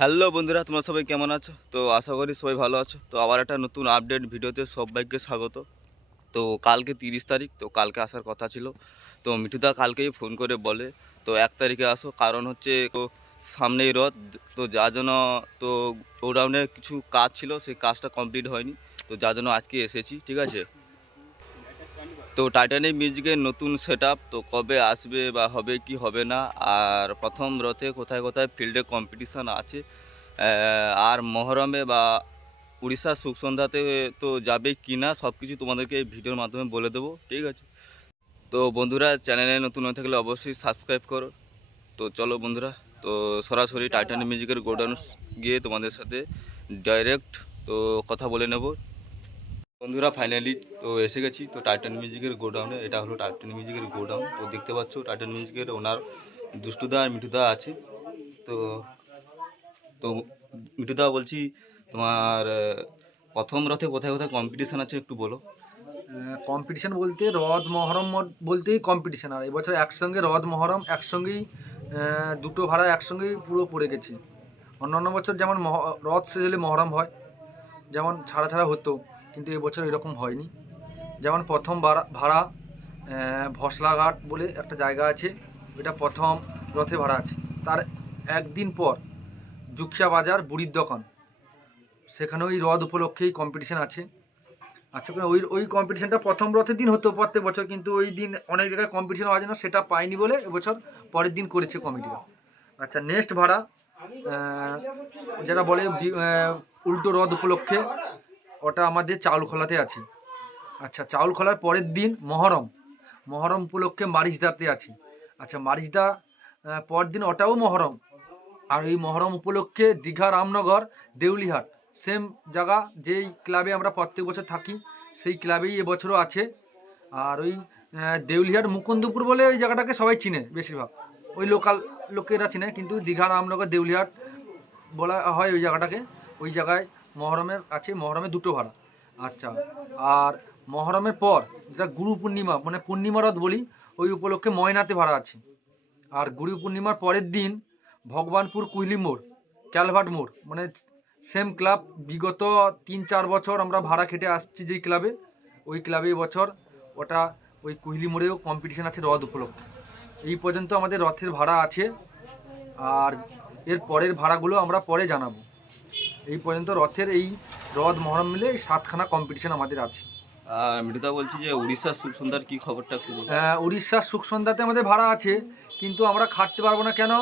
Hello বন্ধুরা, তোমরা সবাই কেমন আছো? তো আশা করি সবাই ভালো আছো। তো আবার একটা নতুন আপডেট ভিডিওতে সবাইকে স্বাগত। তো কালকে তিরিশ তারিখ, তো কালকে আসার কথা ছিল। তো মিঠুদা কালকেই ফোন করে বলে, তো এক তারিখে আসো। কারণ হচ্ছে সামনেই রথ, তো যার জন্য তো গোডাউনের কিছু কাজ ছিল, সেই কাজটা কমপ্লিট হয়নি। তো যার জন্য আজকে এসেছি, ঠিক আছে? তো টাইটানিক মিউজিকের নতুন সেট তো কবে আসবে বা হবে কি হবে না? আর প্রথম রথে কোথায় কোথায় ফিল্ডে কম্পিটিশান আছে? আর মহরমে বা উড়িষ্যা সুখ সন্ধ্যাতে তো যাবে কি না? সব কিছু তোমাদেরকে ভিডিওর মাধ্যমে বলে দেবো, ঠিক আছে? তো বন্ধুরা চ্যানেলে নতুন হয়ে থাকলে অবশ্যই সাবস্ক্রাইব করো। তো চলো বন্ধুরা, তো সরাসরি টাইটানিক মিউজিকের গোডাউন গিয়ে তোমাদের সাথে ডাইরেক্ট তো কথা বলে নেব। বন্ধুরা ফাইনালি তো এসে গেছি। তো টাইটান মিউজিকের গোডাউনে, এটা হলো টাইটান মিউজিকের গোডাউন। তো দেখতে পাচ্ছ টাইটান মিউজিকের ওনার দুষ্টুদা আর মিঠুদা আছে। তো তো মিঠুদা, বলছি তোমার প্রথম রথে কোথায় কোথায় কম্পিটিশান আছে একটু বলো? কম্পিটিশান বলতে রদ মহরম বলতেই কম্পিটিশান আর এবছর একসঙ্গে রদ মহরম, একসঙ্গেই দুটো ভাড়া একসঙ্গেই পুরো পড়ে গেছে। অন্যান্য বছর যেমন রথ শেষ মহরম হয়, যেমন ছাড়া ছাড়া হতো। কিন্তু এবছর এরকম হয়নি। যেমন প্রথম ভাড়া ভসলাঘাট বলে একটা জায়গা আছে ওটা প্রথম রথে ভাড়া আছে। তার একদিন পর জুখিয়া বাজার বুড়ির দোকান। সেখানে ওই রথ উপলক্ষেই কম্পিটিশান আছে। আচ্ছা ওই ওই কম্পিটিশানটা প্রথম রথের দিন হতো প্রত্যেক বছর, কিন্তু ওই দিন অনেক জায়গায় কম্পিটিশন হওয়ার জন্য সেটা পায়নি বলে এবছর পরের দিন করেছে কমিটিরা আচ্ছা নেক্সট ভাড়া যেটা বলে উল্টো রথ উপলক্ষে ওটা আমাদের চাউল খোলাতে আছে। আচ্ছা চাউল খোলার পরের দিন মহরম। মহরম উপলক্ষে মারিচদাতে আছে। আচ্ছা মারিচদা আহ, পরের দিন ওটাও মহরম। আর এই মহরম উপলক্ষে দীঘা রামনগর দেউলিহাট সেম জায়গা যেই ক্লাবে আমরা প্রত্যেক বছর থাকি সেই ক্লাবেই এবছরও আছে। আর ওই দেউলিহাট মুকুন্দপুর বলে ওই জায়গাটাকে সবাই চিনে বেশিরভাগ। ওই লোকাল লোকেরা চিনে কিন্তু দীঘা রামনগর দেউলিহাট বলা হয় ওই জায়গাটাকে। ওই জায়গায় মহরমের আছে মহরমে দুটো ভাড়া। আচ্ছা আর মহরমের পর যেটা গুরু পূর্ণিমা মানে পূর্ণিমা রথ বলি, ওই উপলক্ষে ময়নাতে ভাড়া আছে। আর গুরু পূর্ণিমার পরের দিন ভগবানপুর কুইলি মোড়, ক্যালভার্ট মোড় মানে সেম ক্লাব বিগত তিন চার বছর আমরা ভাড়া খেটে আসছি যেই ক্লাবে ওই ক্লাবে বছর ওটা ওই কুইলি মোড়েও কম্পিটিশন আছে রথ উপলক্ষে। এই পর্যন্ত আমাদের রথের ভাড়া আছে, আর এর পরের ভাড়াগুলো আমরা পরে জানাব। এই পর্যন্ত রথের এই রথ মহরম মিলে এই সাতখানা কম্পিটিশন আমাদের আছে। আর মিঠুদা বলছি যে উড়িষ্যা সুখ সন্ধ্যার কী খবরটা একটু বলো উড়িষ্যার সুখ সন্ধ্যাতে আমাদের ভাড়া আছে কিন্তু আমরা খাটতে পারব না কেন?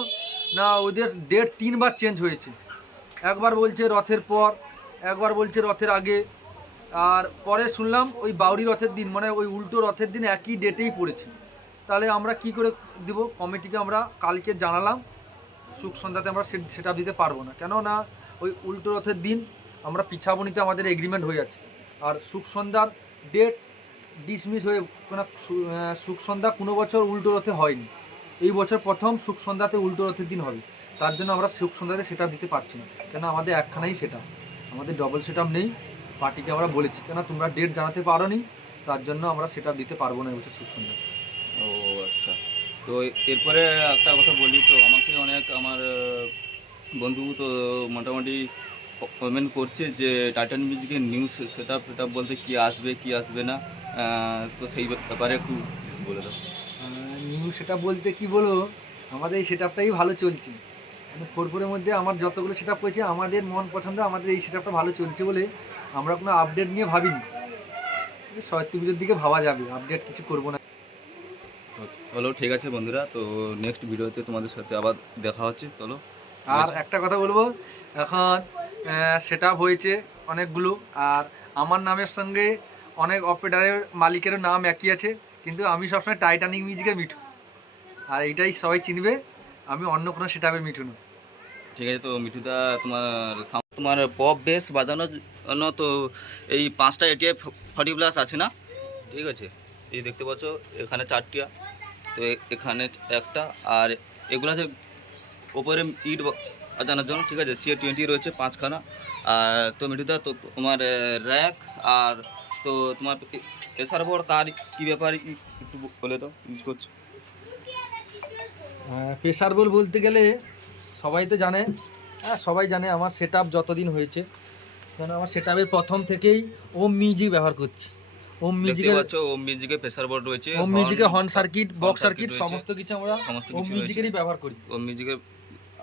না ওদের ডেট তিনবার চেঞ্জ হয়েছে। একবার বলছে রথের পর একবার বলছে রথের আগে। আর পরে শুনলাম ওই বাউরি রথের দিন মানে ওই উল্টো রথের দিন একই ডেটেই পড়েছে। তাহলে আমরা কি করে দিব? কমিটিকে আমরা কালকে জানালাম সুখ সন্ধ্যাতে আমরা সেটা দিতে পারব না। কেন না ওই উল্টো রথের দিন আমরা পিছাবনিতে আমাদের এগ্রিমেন্ট হয়ে আছে। আর সুখ সন্ধ্যার ডেট ডিসমিস হয়ে কোনো সুখ সন্ধ্যা কোনো বছর উল্টো রথে হয়নি। এই বছর প্রথম সুখ সন্ধ্যাতে উল্টো রথের দিন হবে। তার জন্য আমরা সুখ সন্ধ্যাতে সেটা দিতে পারছি না। কেন আমাদের একখানাই সেটা আমাদের ডবল সেট নেই। পার্টিকে আমরা বলেছি কেন তোমরা ডেট জানাতে পারো নি তার জন্য আমরা সেটা দিতে পারব না এবছর সুখ সন্ধ্যা ও আচ্ছা। তো এরপরে একটা কথা বলি, তো আমাকে অনেক আমার বন্ধু তো মোটামুটি কমেন্ট করছে যে টাইটান মিউজিকের নিউজ সেট আপ সেট বলতে কি আসবে কি আসবে না তো সেই ব্যাপারে একটু বলে দাও। নিউ সেটা বলতে কি বলব আমাদের এই সেট আপটাই ভালো চলছে। মানে ফোরফোরের মধ্যে আমার যতগুলো সেট আপ হয়েছে আমাদের মন পছন্দ আমাদের এই সেট আপটা ভালো চলছে বলে আমরা কোনো আপডেট নিয়ে ভাবিনি। সরস্বতী পুজোর দিকে ভাবা যাবে আপডেট কিছু করব না। হলো ঠিক আছে বন্ধুরা তো নেক্সট ভিডিওতে তোমাদের সাথে আবার দেখা হচ্ছে চলো। আর একটা কথা বলব, এখন সেট হয়েছে অনেকগুলো, আর আমার নামের সঙ্গে অনেক অপারেটারের মালিকেরও নাম একই আছে, কিন্তু আমি সবসময় টাইটানিক মিউজিকের মিঠু। আর এটাই সবাই চিনবে, আমি অন্য কোনো সেট আপের মিঠু না ঠিক আছে, তো মিঠুদা, তোমার তোমার পপ বেস বাজানোর জন্য তো এই পাঁচটা এটিএফ ফর্টি প্লাস আছে না? ঠিক আছে, এই দেখতে পাচ্ছ, এখানে চারটিয়া তো এখানে একটা, আর এগুলো আছে ওপরে ইট বাজানোর জন্য ঠিক আছে? সিএ টোয়েন্টি রয়েছে পাঁচখানা। আর তো মিঠুদা তো তোমার র্যাক আর তো তোমার প্রেসার বোর্ড তার কী ব্যাপার? একটু বলে দাও ইউজ করছ। প্রেসার বল বলতে গেলে সবাই তো জানে হ্যাঁ সবাই জানে আমার সেট আপ যতদিন হয়েছে। কেন আমার সেট আপের প্রথম থেকেই ওম মিউজিক ব্যবহার করছি। ওম দেখতে মিউজিকের ওম মিউজিকে প্রেসার বোর্ড রয়েছে ওম মিউজিকে হর্ন সার্কিট বক্স সার্কিট সমস্ত কিছু আমরা সমস্ত ওম মিউজিকেরই ব্যবহার করি। ওম মিউজিকের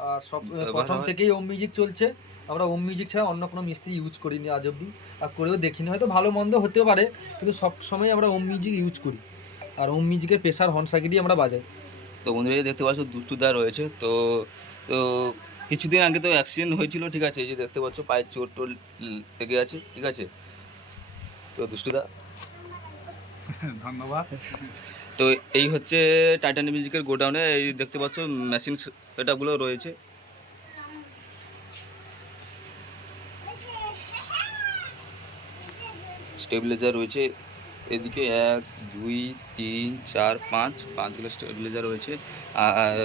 আর সব প্রথম থেকেই ওম মিউজিক চলছে। আমরা ওম মিউজিক ছাড়া অন্য কোনো মিস্ত্রি ইউজ করিনি আজ অবধি। আর করেও দেখিনি। হয়তো ভালো মন্দ হতেও পারে কিন্তু সব সময় আমরা ওম মিউজিক ইউজ করি। আর ওম মিউজিকের প্রেসার হর্ন সার্কিটই আমরা বাজাই। তো বন্ধুরা দেখতে পাচ্ছ দুষ্টুদা রয়েছে। তো তো কিছুদিন আগে তো অ্যাক্সিডেন্ট হয়েছিল ঠিক আছে? এই যে দেখতে পাচ্ছ পায়ের চোট টোট লেগে আছে ঠিক আছে? তো দুষ্টুদা। ধন্যবাদ। তো এই হচ্ছে টাইটান মিউজিকের গোডাউনে এই দেখতে পাচ্ছ মেশিন এটাগুলো রয়েছে। স্টেবিলাইজার রয়েছে। এদিকে এক, দুই, তিন, চার, পাঁচ পাঁচগুলো স্টেবিলাইজার রয়েছে। আর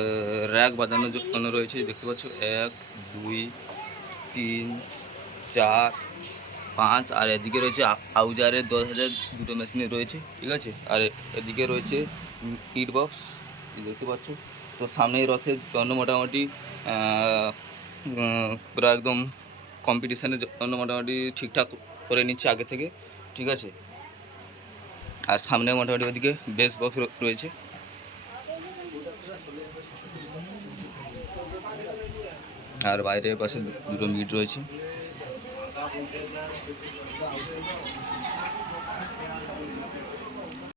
র্যাক বাজানোর জন্য রয়েছে, দেখতে পাচ্ছ, এক, দুই, তিন, চার পাঁচ, আর এদিকে রয়েছে আউজারের দশ হাজার দুটো মেশিনে রয়েছে, ঠিক আছে? আর এদিকে রয়েছে ইট বক্স দেখতে পাচ্ছ? তো সামনের রথের জন্য মোটামুটি পুরো একদম কম্পিটিশানের জন্য মোটামুটি ঠিকঠাক করে নিচ্ছে আগে থেকে, ঠিক আছে? আর সামনে মোটামুটি ওদিকে বেস বক্স রয়েছে। আর বাইরে পাশে দুটো মিট রয়েছে। Thank you.